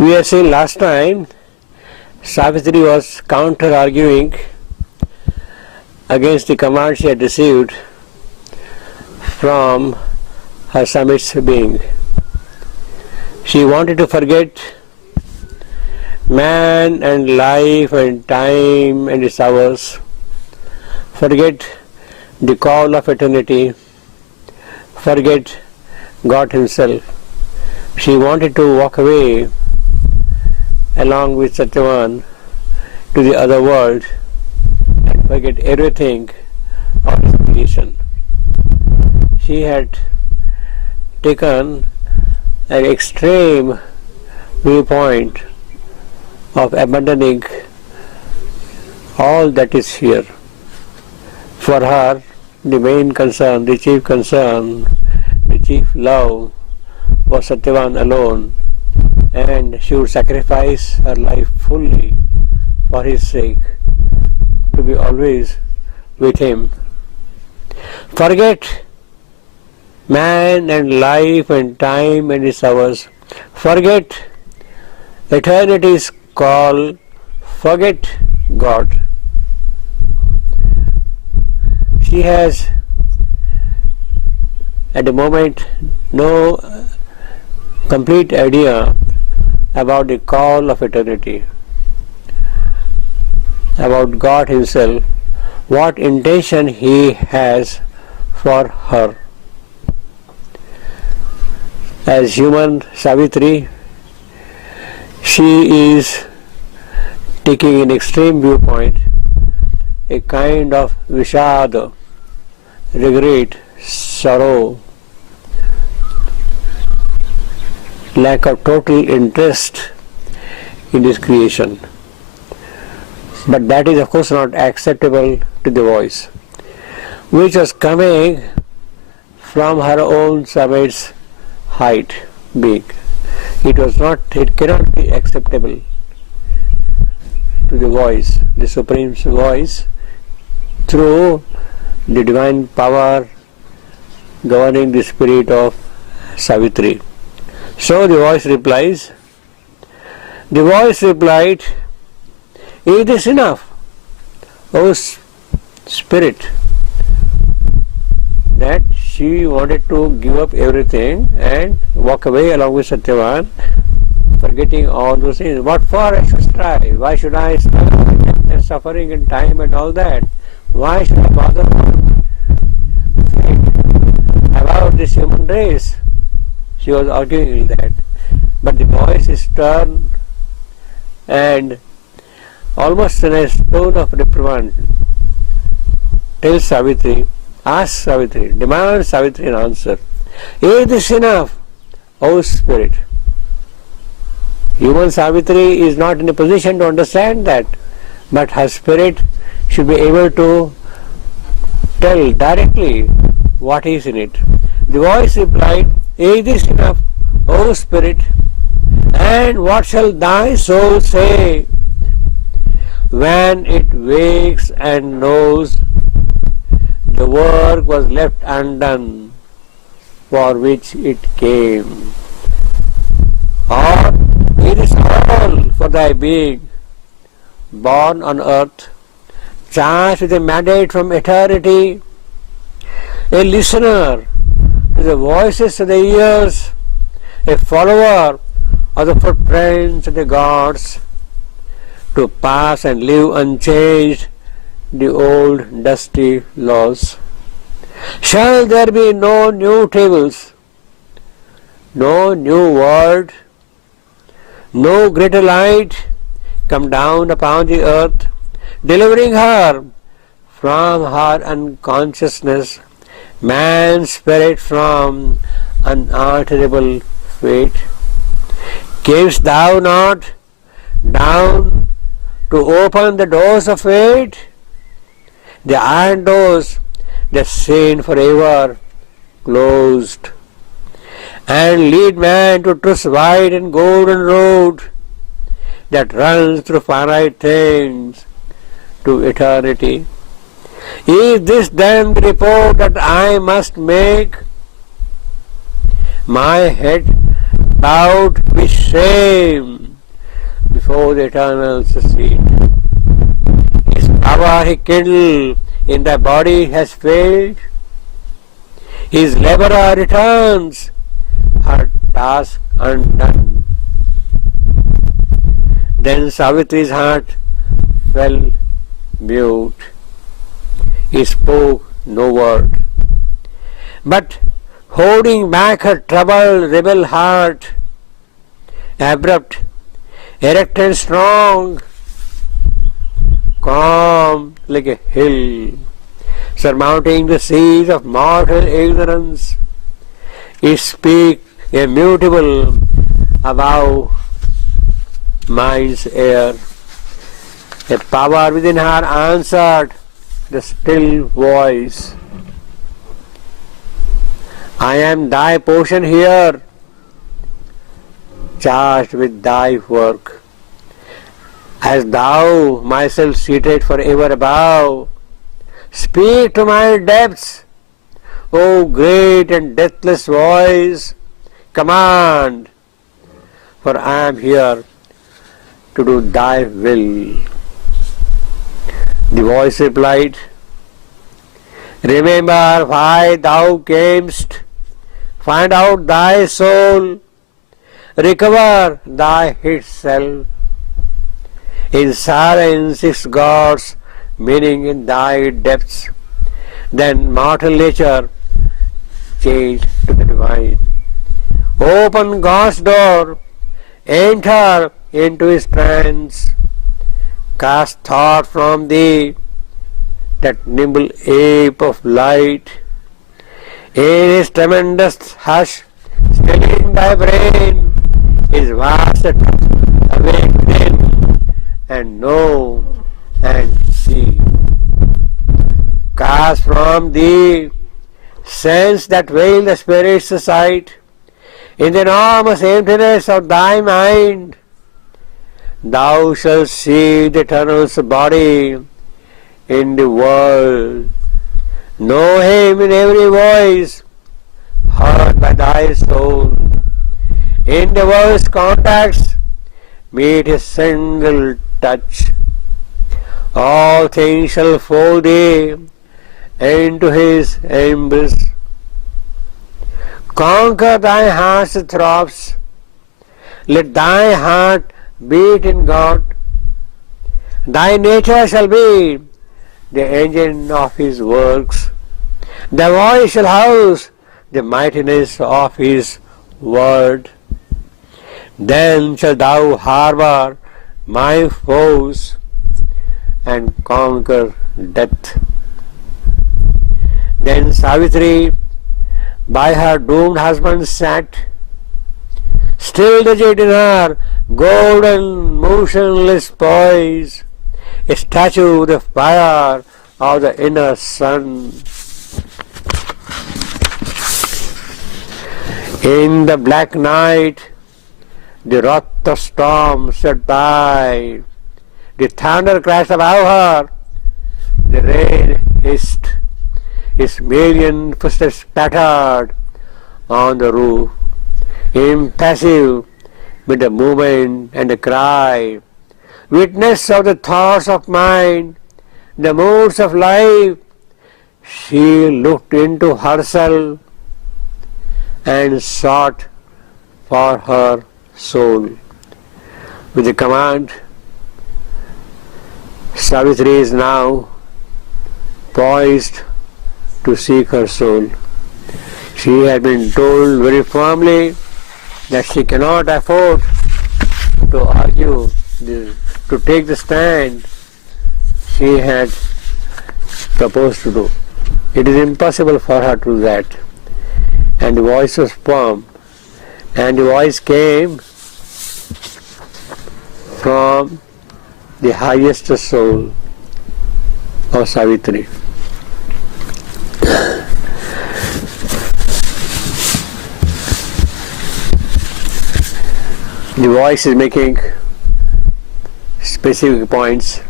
We have seen last time Savitri was counter-arguing against the command she had received from her Samit's being. She wanted to forget man and life and time and its hours, forget the call of eternity, forget God Himself. She wanted to walk away along with Satyavan to the other world and forget everything of His creation. She had taken an extreme viewpoint of abandoning all that is here. For her, the main concern, the chief concern, the chief love was Satyavan alone, and she would sacrifice her life fully for his sake, to be always with him. Forget man and life and time and its hours. Forget eternity's call. Forget God. She has at the moment no complete idea about the call of eternity, about God Himself, what intention He has for her. As human Savitri, she is taking an extreme viewpoint, a kind of vishad, regret, sorrow, lack of total interest in this creation. But that is of course not acceptable to the voice, which was coming from her own Samit's height, being. It cannot be acceptable to the voice, the Supreme's voice, through the divine power governing the spirit of Savitri. So the voice replies, the voice replied, "Is this enough, O Spirit?" That she wanted to give up everything and walk away along with Satyavan, forgetting all those things. What for I should strive? Why should I strive and suffering and time and all that? Why should I bother about this human race? She was arguing with that. But the voice is stern and almost in a tone of reprimand tells Savitri, asks Savitri, demands Savitri an answer. Is this enough, O Spirit? Human Savitri is not in a position to understand that, but her spirit should be able to tell directly what is in it. The voice replied, "Is this enough, O Spirit? And what shall thy soul say when it wakes and knows the work was left undone for which it came? Or it is all for thy being, born on earth, charged with a mandate from eternity, a listener to the voices of the ears, a follower of the footprints of the gods, to pass and live unchanged the old dusty laws. Shall there be no new tables, no new world, no greater light come down upon the earth, delivering her from her unconsciousness, man's spirit from unalterable fate? Camest thou not down to open the doors of fate, the iron doors that stand forever closed, and lead man to truth's wide and golden road that runs through finite things to eternity? Is this then the report that I must make? My head bowed with shame, before the eternal seat. His power he kindled in the body has failed. His laborer returns, her task undone. Then Savitri's heart fell mute. He spoke no word, but holding back her troubled rebel heart, abrupt, erect and strong, calm like a hill, surmounting the seas of mortal ignorance, he speak immutable above mind's air. A power within her answered the still voice, I am thy portion here, charged with thy work. As thou, myself seated forever above, speak to my depths, O great and deathless voice, command, for I am here to do thy will. The voice replied, remember why thou camest, find out thy soul, recover thy hid self. In silence is God's meaning in thy depths, then mortal nature changed to the divine. Open God's door, enter into his trance, cast thought from thee, that nimble ape of light. In his tremendous hush, stilling thy brain, his vast awake within, and know and see. Cast from thee sense that veil the spirit's sight, in the enormous emptiness of thy mind, thou shalt see the eternal's body in the world. Know him in every voice heard by thy soul. In the world's contacts meet his single touch. All things shall fold thee into his embrace. Conquer thy heart's throbs. Let thy heart beat in God. Thy nature shall be the engine of his works. Thy voice shall house the mightiness of his word. Then shalt thou harbor my foes and conquer death. Then Savitri by her doomed husband sat, still rigid in her golden motionless poise, a statue, the fire of the inner sun. In the black night, the wrath of storm swept by, the thunder crashed above her, the rain hissed, its million footsteps pattered on the roof, impassive with the movement and the cry, witness of the thoughts of mind, the moods of life. She looked into herself and sought for her soul. With the command, Savitri is now poised to seek her soul. She had been told very firmly that she cannot afford to argue, to take the stand she had proposed to do. It is impossible for her to do that. And the voice was firm, and the voice came from the highest soul of Savitri. The voice is making specific points.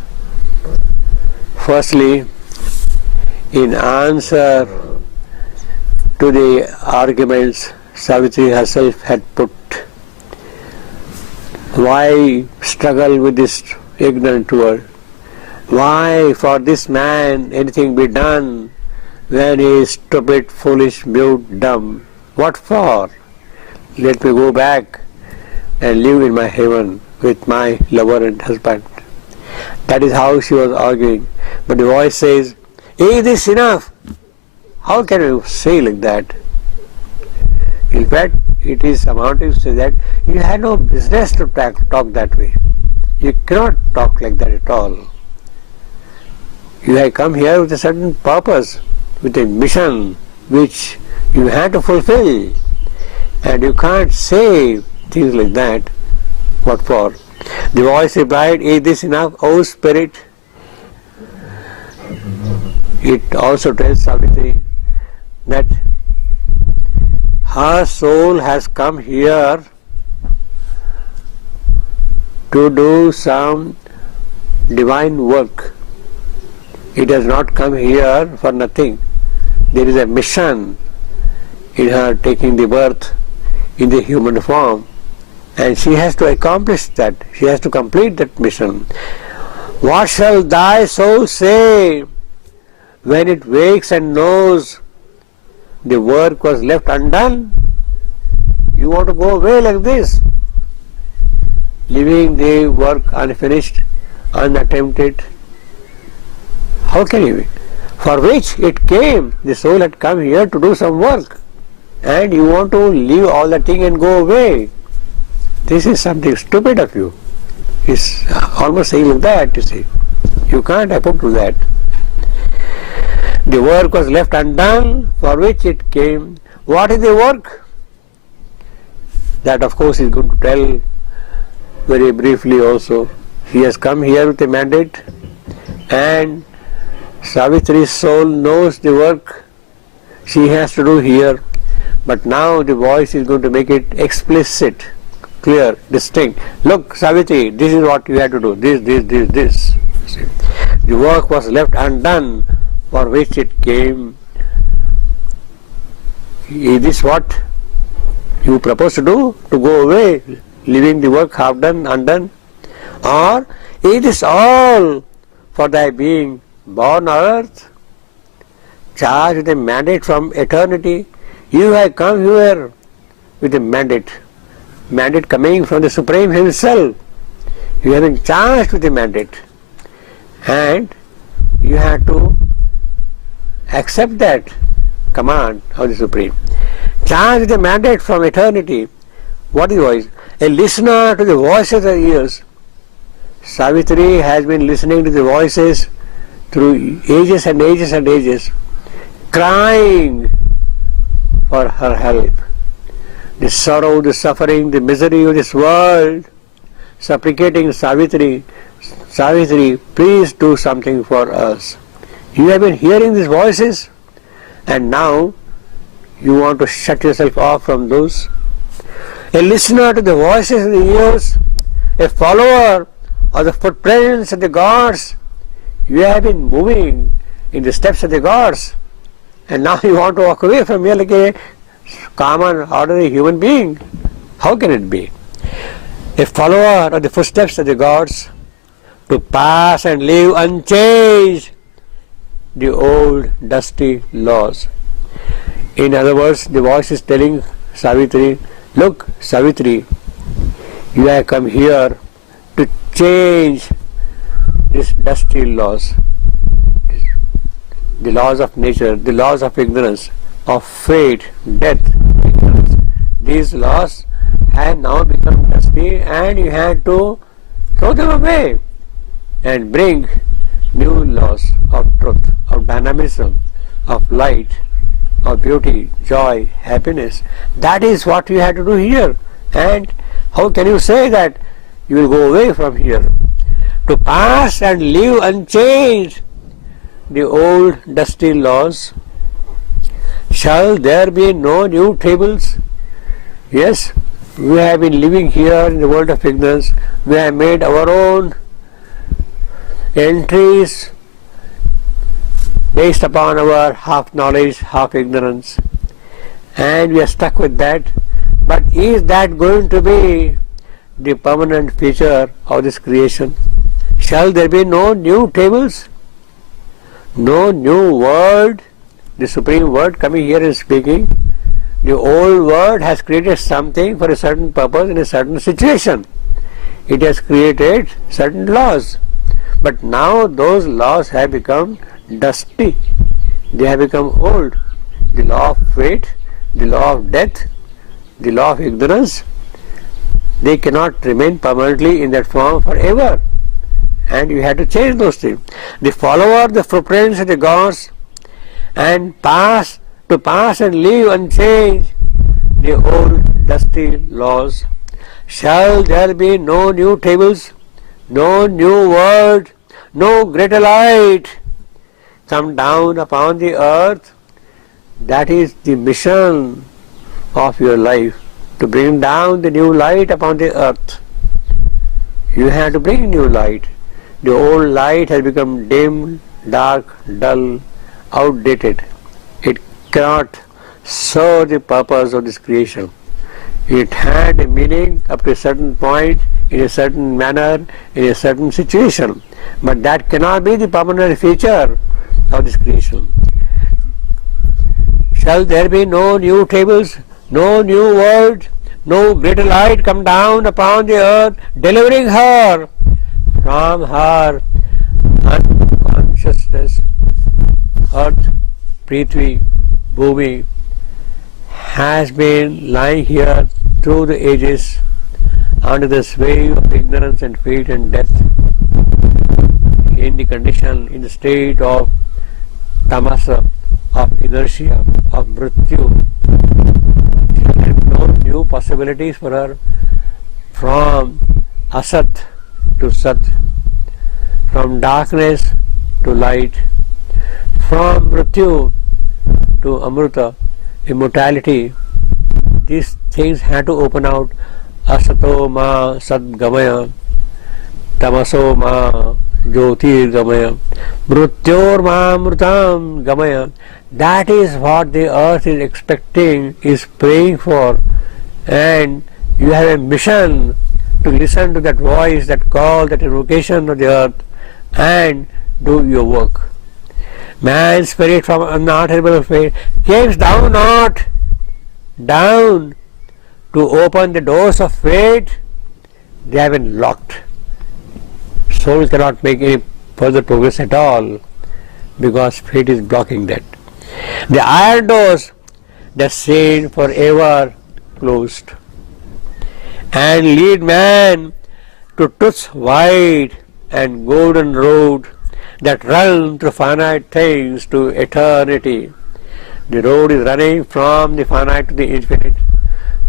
Firstly, in answer to the arguments Savitri herself had put, Why struggle with this ignorant world? Why for this man anything be done when he is stupid, foolish, mute, dumb? What for? Let me go back and live in my heaven with my lover and husband. That is how she was arguing. But the voice says, is this enough? How can you say like that? In fact, it is amounting to say that you had no business to talk that way. You cannot talk like that at all. You have come here with a certain purpose, with a mission which you had to fulfill. And you can't say things like that. What for? The voice replied, is this enough, O spirit? It also tells Savitri that her soul has come here to do some divine work. It has not come here for nothing. There is a mission in her taking the birth in the human form, and she has to accomplish that. She has to complete that mission. What shall thy soul say when it wakes and knows the work was left undone? You want to go away like this, leaving the work unfinished, unattempted? How can you be? For which it came, the soul had come here to do some work, and you want to leave all that thing and go away. This is something stupid of you. It's almost saying like that, you see. You can't afford to that. The work was left undone for which it came. What is the work? That of course is going to tell very briefly also. He has come here with a mandate, and Savitri's soul knows the work she has to do here, but now the voice is going to make it explicit, clear, distinct. Look, Savitri, this is what you have to do, this. See? The work was left undone for which it came. Is this what you propose to do? To go away, leaving the work half done, undone? Or is this all for thy being born on earth, charged with a mandate from eternity? You have come here with a mandate coming from the Supreme Himself. You have been charged with a mandate, and you have to accept that command of the Supreme. Charged with a mandate from eternity. What is voice? A listener to the voices of the ears. Savitri has been listening to the voices through ages and ages and ages, crying for her help. The sorrow, the suffering, the misery of this world, supplicating Savitri, Savitri, please do something for us. You have been hearing these voices, and now you want to shut yourself off from those. A listener to the voices of the ears, a follower of the footprints of the gods. You have been moving in the steps of the gods, and now you want to walk away from here like a common, ordinary human being. How can it be? A follower of the footsteps of the gods, to pass and live unchanged the old dusty laws. In other words, the voice is telling Savitri, look, Savitri, you have come here to change these dusty laws, the laws of nature, the laws of ignorance, of fate, death, ignorance. These laws have now become dusty, and you have to throw them away and bring new laws of truth, of dynamism, of light, of beauty, joy, happiness. That is what you have to do here. And how can you say that you will go away from here? To pass and live unchanged the old dusty laws. Shall there be no new tables? Yes, we have been living here in the world of ignorance. We have made our own entries based upon our half knowledge, half ignorance, and we are stuck with that. But is that going to be the permanent feature of this creation? Shall there be no new tables? No new word? The Supreme Word coming here and speaking. The old word has created something for a certain purpose in a certain situation. It has created certain laws. But now those laws have become dusty. They have become old. The law of fate, the law of death, the law of ignorance, they cannot remain permanently in that form forever. And you have to change those things. The follower, the footprints of the gods, and pass and leave unchanged the old dusty laws. Shall there be no new tables, no new word, no greater light come down upon the earth? That is the mission of your life, to bring down the new light upon the earth. You have to bring new light. The old light has become dim, dark, dull, outdated. It cannot serve the purpose of this creation. It had a meaning up to a certain point, in a certain manner, in a certain situation. But that cannot be the permanent feature of this creation. Shall there be no new tables, no new word, no greater light come down upon the earth, delivering her from her unconsciousness? Earth, Prithvi, Bhumi has been lying here through the ages under the sway of ignorance and fate and death, in the condition, in the state of tamasa, of inertia, of mrityu. There are no new possibilities for her from asat to sat, from darkness to light, from mrityu to amruta, immortality. These things had to open out. Asato ma sadgamaya, tamaso ma jyotir gamaya, mrityor ma mrutam gamaya. That is what the earth is expecting, is praying for, and you have a mission to listen to that voice, that call, that invocation of the earth, and do your work. Man's spirit from unutterable fate came down not down to open the doors of fate. They have been locked. Soul cannot make any further progress at all because fate is blocking that. The iron doors that stay forever closed and lead man to truth's wide and golden road that run through finite things to eternity. The road is running from the finite to the infinite,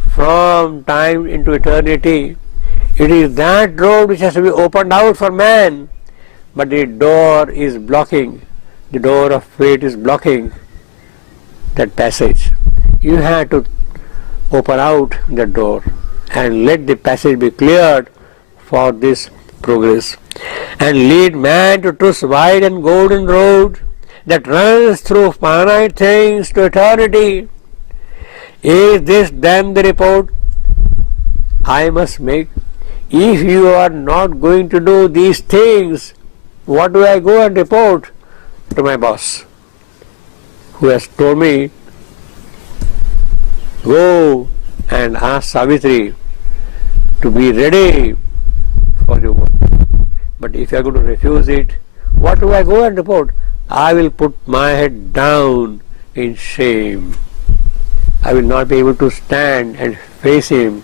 from time into eternity. It is that road which has to be opened out for man, but the door is blocking. The door of fate is blocking that passage. You have to open out the door and let the passage be cleared for this progress, and lead man to truth's wide and golden road that runs through finite things to eternity. Is this then the report I must make? If you are not going to do these things, what do I go and report to my boss, who has told me, go and ask Savitri to be ready for your work? But if you are going to refuse it, what do I go and report? I will put my head down in shame. I will not be able to stand and face him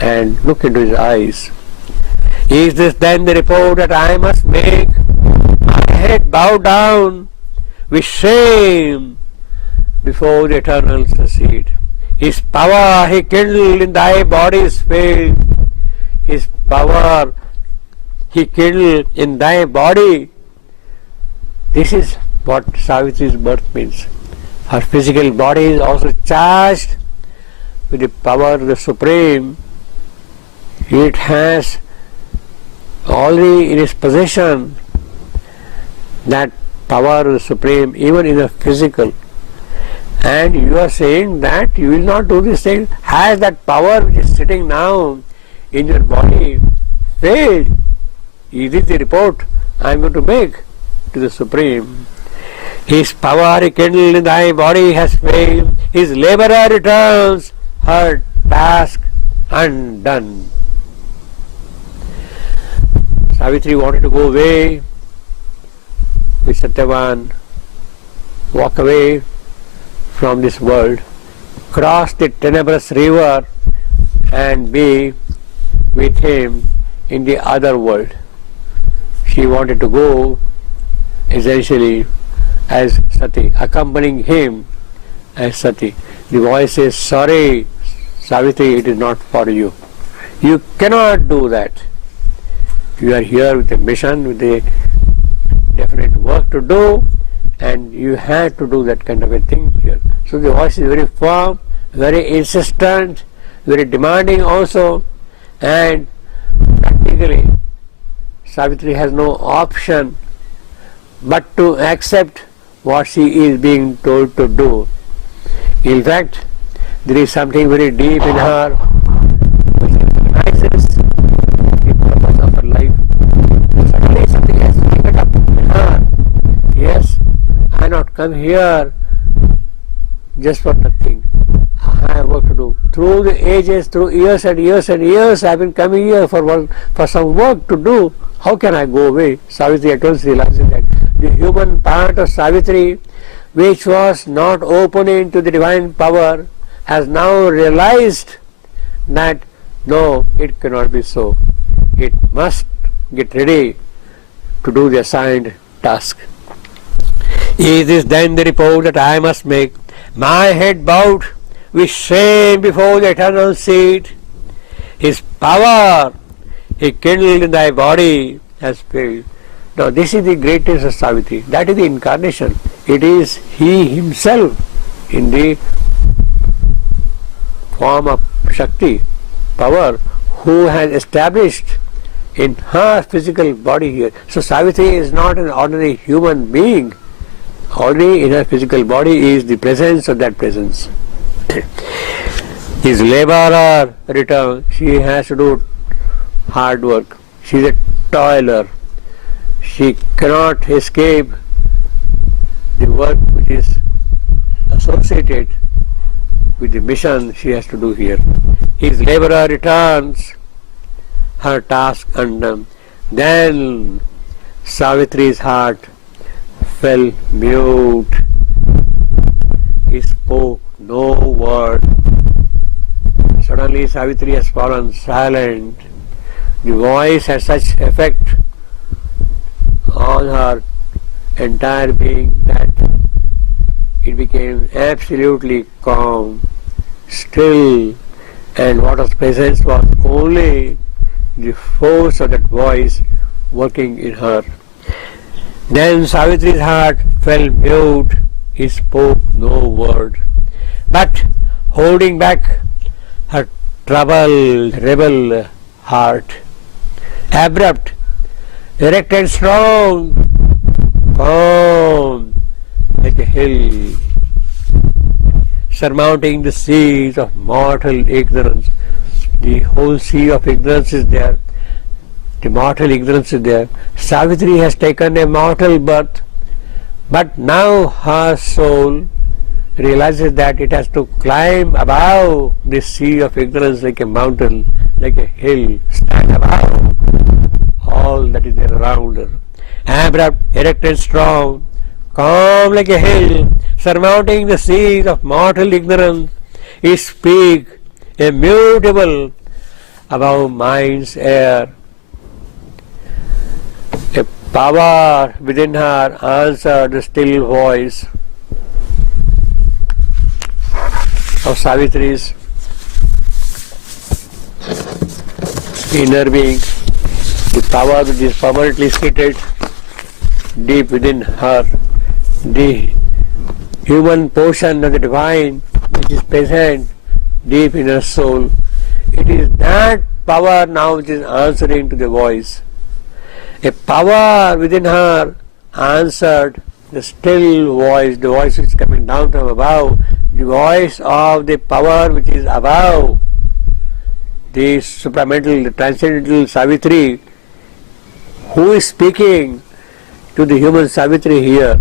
and look into his eyes. Is this then the report that I must make? My head bowed down with shame before the eternal seat. His power he kindled in thy body's faith. His power he kindled in thy body. This is what Savitri's birth means. Her physical body is also charged with the power of the Supreme. It has already in its possession that power of the Supreme, even in the physical. And you are saying that you will not do this thing. Has that power which is sitting now in your body failed. Is this the report I am going to make to the Supreme? His power rekindled in thy body has failed. His laborer returns, her task undone. Savitri wanted to go away with Satyavan, walk away from this world, cross the tenebrous river and be with him in the other world. She wanted to go essentially as Sati, accompanying him as Sati. The voice says, sorry Savitri, it is not for you. You cannot do that. You are here with a mission, with a definite work to do, and you have to do that kind of a thing here. So the voice is very firm, very insistent, very demanding also, and practically Savitri has no option but to accept what she is being told to do. In fact, there is something very deep in her which recognizes the purpose of her life. Suddenly something has taken up in her. Yes, I not come here just for nothing. I have work to do. Through the ages, through years and years and years, I have been coming here for work, for some work to do. How can I go away? Savitri at once realizes that the human part of Savitri, which was not opening to the divine power, has now realized that no, it cannot be so. It must get ready to do the assigned task. Is this then the report that I must make? My head bowed with shame before the eternal seat. His power he kindled in thy body has failed. Now this is the greatness of Savitri. That is the incarnation. It is he himself in the form of Shakti, power, who has established in her physical body here. So Savitri is not an ordinary human being. Already in her physical body is the presence of that presence. His laborer return. She has to do hard work. She is a toiler. She cannot escape the work which is associated with the mission she has to do here. His laborer returns, her task undone. Then Savitri's heart fell mute. He spoke no word. Suddenly Savitri has fallen silent. The voice has such effect on her entire being that it became absolutely calm, still, and what was present was only the force of that voice working in her. Then Savitri's heart fell mute. He spoke no word, but holding back her troubled, rebel heart, abrupt, erect and strong, calm like a hill, surmounting the seas of mortal ignorance. The whole sea of ignorance is there. The mortal ignorance is there. Savitri has taken a mortal birth, but now her soul realizes that it has to climb above this sea of ignorance like a mountain, like a hill, stand above all that is there around her. Abrupt, erect and strong, calm like a hill, surmounting the seas of mortal ignorance, he speak, immutable above mind's air. A power within her answered the still voice of Savitri's inner being, the power which is permanently seated deep within her, the human portion of the divine which is present deep in her soul. It is that power now which is answering to the voice. A power within her answered the still voice, the voice which is coming down from above, the voice of the power which is above, the supramental, the transcendental Savitri, who is speaking to the human Savitri here.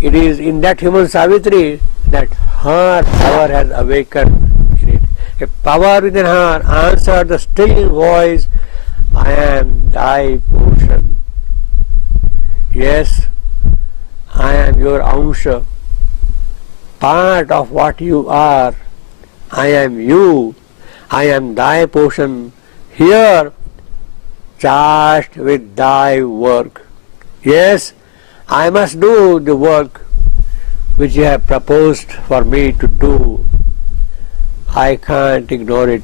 It is in that human Savitri that her power has awakened in it. A power within her answered the still voice, I am thy portion. Yes, I am your ansha, part of what you are. I am you. I am thy portion, here charged with thy work. Yes, I must do the work which you have proposed for me to do. I can't ignore it.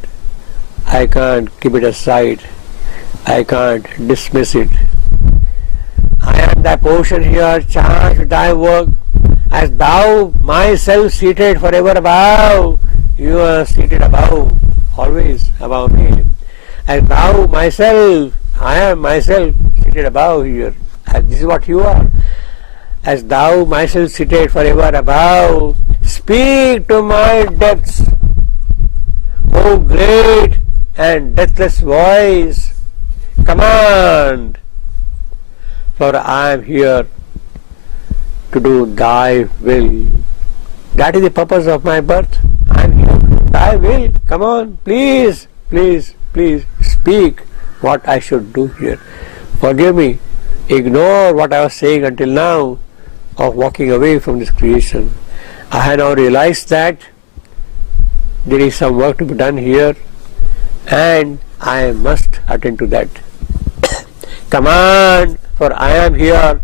I can't keep it aside. I can't dismiss it. I am thy portion here, charged with thy work, as thou myself seated forever above. You are seated above, always above me. As thou myself, I am myself seated above here. As this is what you are. As thou myself seated forever above, speak to my depths, O great and deathless voice, command, for I am here to do thy will. That is the purpose of my birth. I am here to do thy will. Come on, please, please, please speak what I should do here. Forgive me. Ignore what I was saying until now of walking away from this creation. I have now realized that there is some work to be done here and I must attend to that. Command, for I am here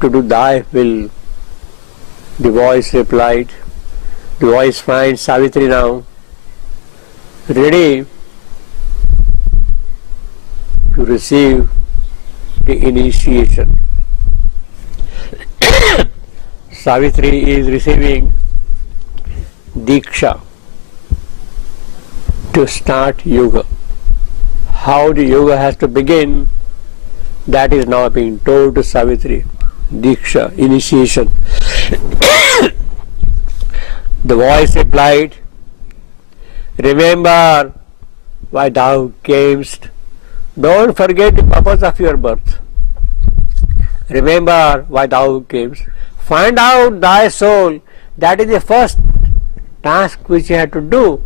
to do thy will. The voice replied. The voice finds Savitri now ready to receive the initiation. Savitri is receiving Diksha to start yoga. How the yoga has to begin, that is now being told to Savitri. Diksha, initiation. The voice replied, remember why thou camest. Don't forget the purpose of your birth. Remember why thou camest. Find out thy soul. That is the first task which you have to do.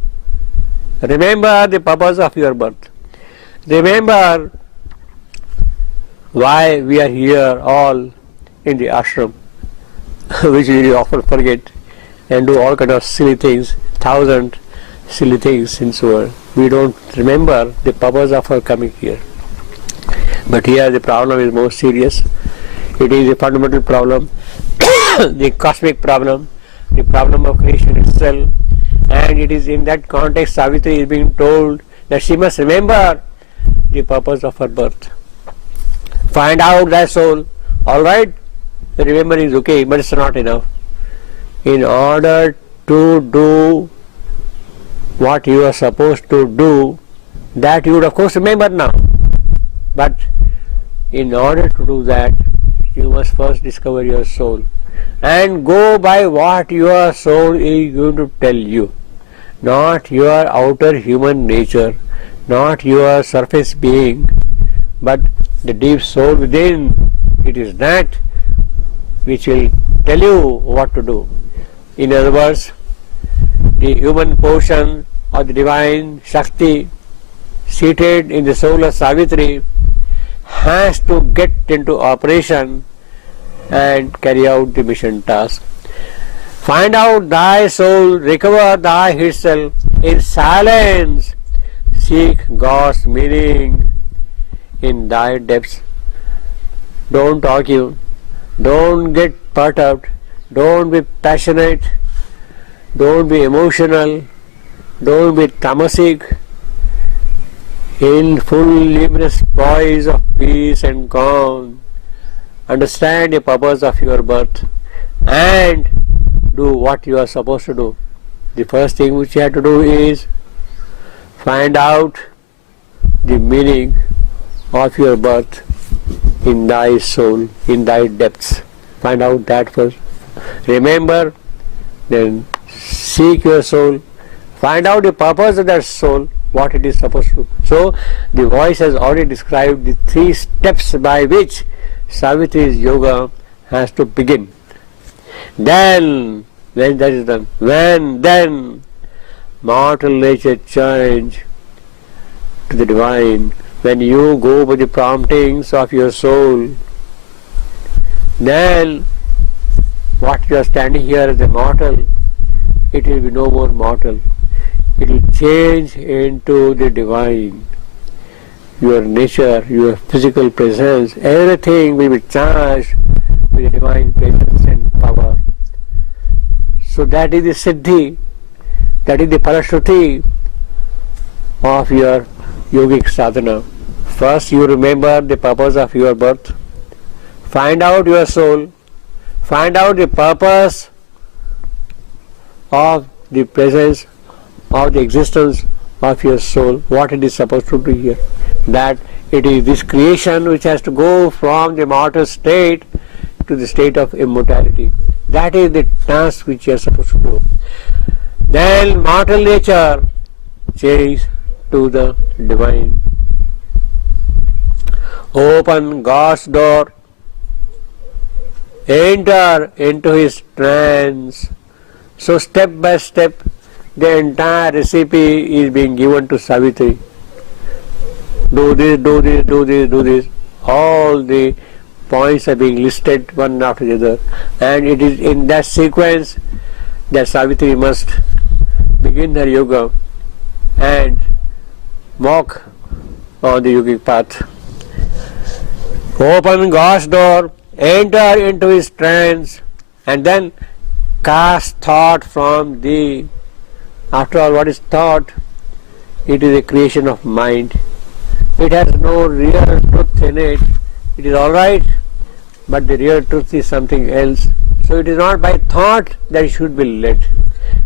Remember the purpose of your birth. Remember why we are here all in the ashram, which we often forget and do all kind of silly things, thousand silly things in this world. We don't remember the purpose of our coming here. But here the problem is more serious. It is a fundamental problem, the cosmic problem, the problem of creation itself, and it is in that context Savitri is being told that she must remember the purpose of her birth. Find out thy soul. Alright, remembering is okay, but it's not enough. In order to do what you are supposed to do, that you would of course remember now. But in order to do that, you must first discover your soul and go by what your soul is going to tell you, not your outer human nature, not your surface being, but the deep soul within. It is that which will tell you what to do. In other words, the human portion of the divine Shakti seated in the soul of Savitri has to get into operation and carry out the mission task. Find out thy soul, recover thy itself in silence, seek God's meaning in thy depths. Don't argue, don't get perturbed, don't be passionate, don't be emotional, don't be tamasic. In full luminous poise of peace and calm, understand the purpose of your birth and do what you are supposed to do. The first thing which you have to do is find out the meaning of your birth in thy soul, in thy depths. Find out that first. Remember, then seek your soul, Find out the purpose of that soul, what it is supposed to do. So the voice has already described the 3 steps by which Savitri's yoga has to begin. Then, when that is done, then mortal nature change to the divine. When you go by the promptings of your soul, then what you are standing here as a mortal, it will be no more mortal. It will change into the divine. Your nature, your physical presence, everything will be charged with the divine presence and power. So that is the siddhi, that is the parashruti of your yogic sadhana. First you remember the purpose of your birth, find out your soul, find out the purpose of the presence of the existence of your soul, what it is supposed to do here. That it is this creation which has to go from the mortal state to the state of immortality. That is the task which you are supposed to do. Then mortal nature change to the divine. Open God's door, enter into his trance. So step by step the entire recipe is being given to Savitri. Do this, do this, do this, do this. All the points are being listed one after the other, and it is in that sequence that Savitri must begin her yoga and walk on the yogic path. Open God's door, enter into his trance, and then cast thought from thee. After all, what is thought? It is a creation of mind. It has no real truth in it. It is alright, but the real truth is something else. So it is not by thought that it should be led.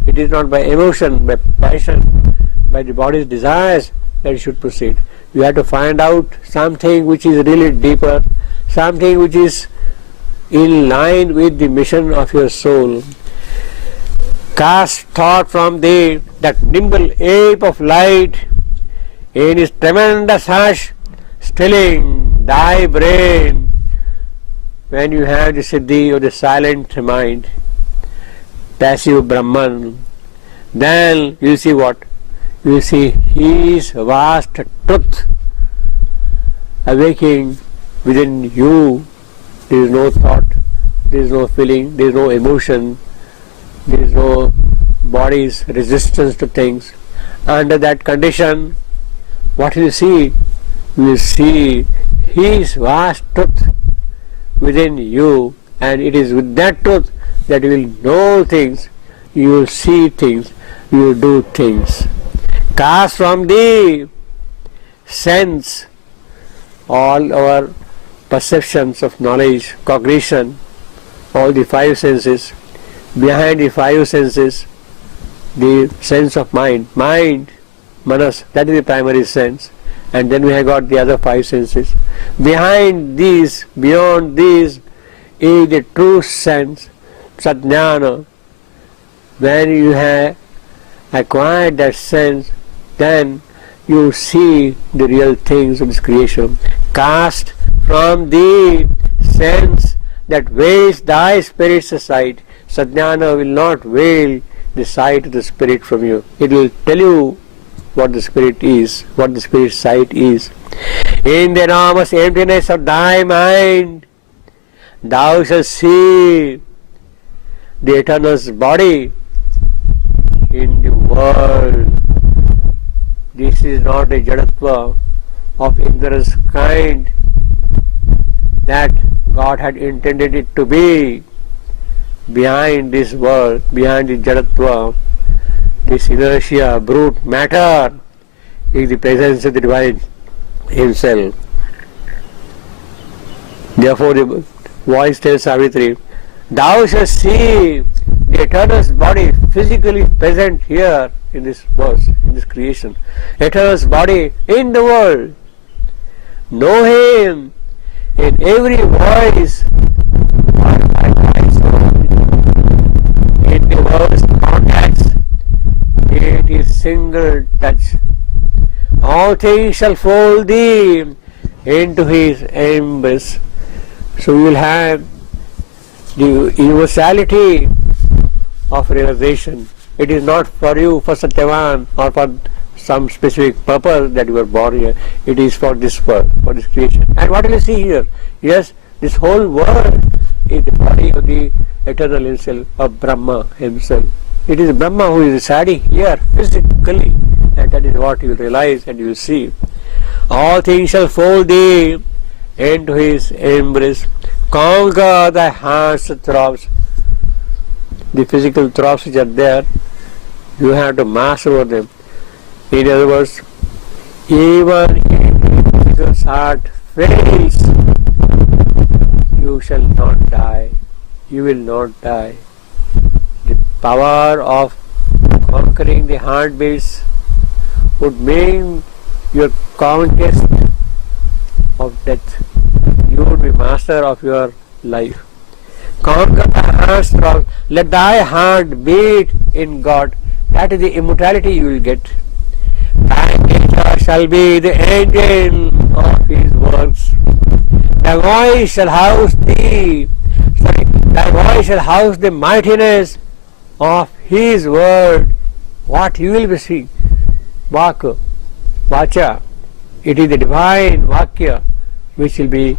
It is not by emotion, by passion, by the body's desires that it should proceed. You have to find out something which is really deeper, something which is in line with the mission of your soul. Cast thought from thee, that nimble ape of light, in his tremendous hush, stilling thy brain. When you have the siddhi of the silent mind, passive Brahman, then you see what? You see his vast truth awaking within you. There is no thought, there is no feeling, there is no emotion, there is no body's resistance to things. Under that condition, what will you see? You will see his vast truth within you, and it is with that truth that you will know things, you will see things, you will do things. Cast from the sense all our perceptions of knowledge, cognition, all the 5 senses. Behind the 5 senses, the sense of mind, manas, that is the primary sense, and then we have got the other 5 senses. Behind these, beyond these, is the true sense, sadjnana. When you have acquired that sense, then you see the real things of this creation. Cast from the sense that veils thy spirit's sight. Sadjnana will not veil the sight of the spirit from you. It will tell you what the spirit is, what the spirit's sight is. In the enormous emptiness of thy mind, thou shalt see the eternal's body in the world. This is not a jadatva of ignorance kind that God had intended it to be. Behind this world, behind the jadatva, this inertia, brute matter, is the presence of the divine himself. Therefore the voice tells Savitri, thou shalt see the eternal's body physically present here in this verse, in this creation. Eternal's body in the world. Know him in every voice, in the world's contacts, be it his single touch. All things shall fold thee into his embrace. So you will have the universality of realization. It is not for you, for Satyavan, or for some specific purpose that you were born here. It is for this world, for this creation. And what do you see here? Yes, this whole world is the body of the eternal himself, of Brahma himself. It is Brahma who is residing here physically, and that is what you will realize and you will see. All things shall fold thee into his embrace. Conquer thy heart's throbs. The physical throbs which are there, you have to master over them. In other words, even if the physical heart fails, you shall not die. You will not die. The power of conquering the heartbeats would mean your conquest of death. You would be master of your life. Conquer thy heart's throb. Let thy heart beat in God. That is the immortality you will get. Thy nature shall be the engine of his works. Thy voice shall house thy voice shall house the mightiness of his word. What you will be seeing? Vacha. It is the divine Vakya which will be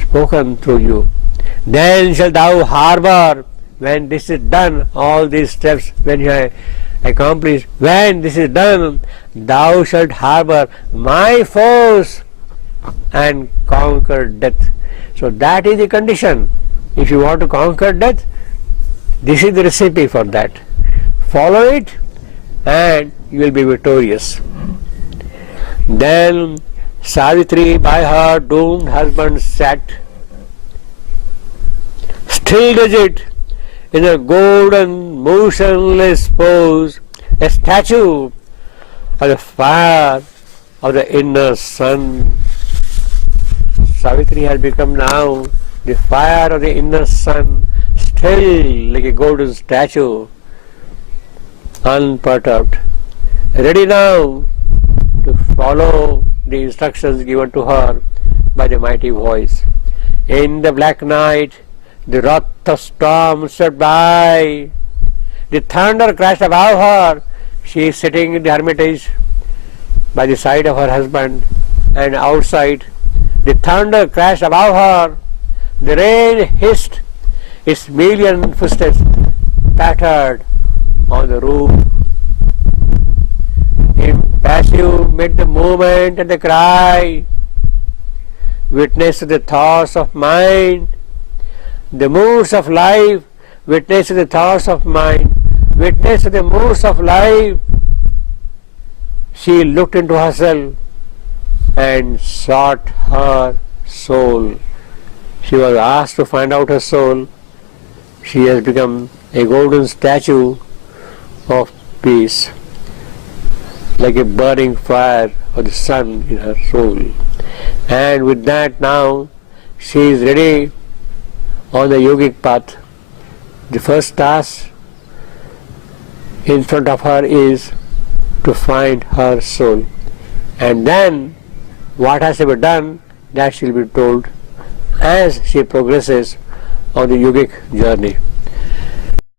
spoken through you. Then shalt thou harbor, when this is done, all these steps, when you have accomplished, when this is done, thou shalt harbor my force and conquer death. So that is the condition. If you want to conquer death, this is the recipe for that. Follow it and you will be victorious. Then Savitri by her doomed husband sat, still rigid in a golden motionless pose, a statue of the fire of the inner sun. Savitri has become now the fire of the inner sun, still like a golden statue, unperturbed, ready now to follow the instructions given to her by the mighty voice. In the black night, the wrath of storm swept by. The thunder crashed above her. She is sitting in the hermitage by the side of her husband, and outside the thunder crashed above her. The rain hissed, its million footsteps pattered on the roof. Impassive mid the movement and the cry, witness to the thoughts of mind, the moods of life, witness to the thoughts of mind, witness to the moods of life. She looked into herself and sought her soul. She was asked to find out her soul. She has become a golden statue of peace, like a burning fire of the sun in her soul. And with that now she is ready on the yogic path. The first task in front of her is to find her soul, and then what has to be done, that she will be told as she progresses on the yogic journey.